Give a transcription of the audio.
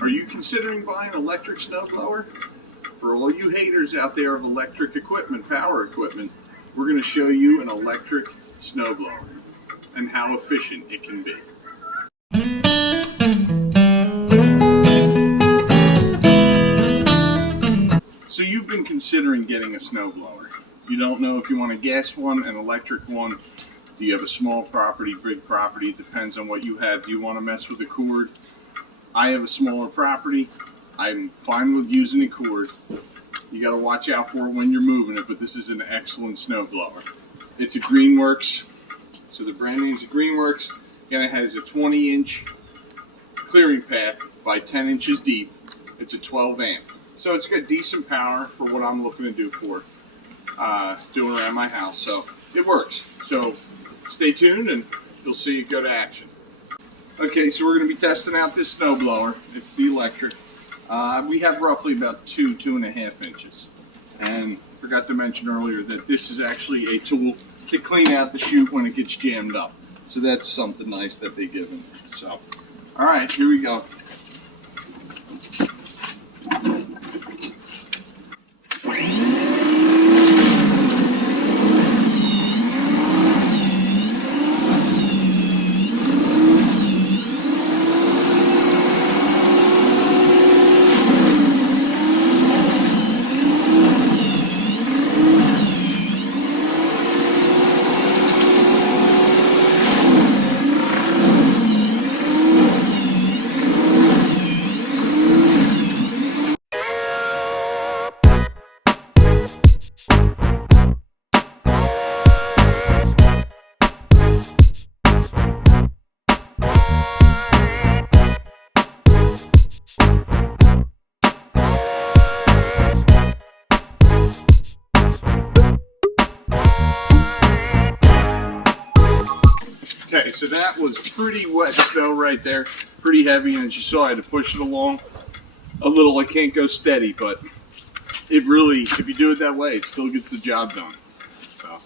Are you considering buying an electric snowblower? For all you haters out there of electric equipment, power equipment, we're going to show you an electric snowblower and how efficient it can be. So you've been considering getting a snowblower. You don't know if you want a gas one, an electric one. Do you have a small property, big property? It depends on what you have. Do you want to mess with a cord? I have a smaller property. I'm fine with using a cord. You got to watch out for it when you're moving it, but this is an excellent snowblower. It's a Greenworks. So the brand name's a Greenworks, and it has a 20-inch clearing path by 10 inches deep. It's a 12 amp. So it's got decent power for what I'm looking to do for doing around my house. So it works. So stay tuned and you'll see it go to action. Okay, so we're going to be testing out this snowblower. It's the electric. We have roughly about 2.5 inches. And forgot to mention earlier that this is actually a tool to clean out the chute when it gets jammed up. So that's something nice that they give them. So, all right, here we go. Okay, so that was pretty wet snow right there, pretty heavy, and as you saw I had to push it along a little. I can't go steady, but it really, if you do it that way, it still gets the job done. So.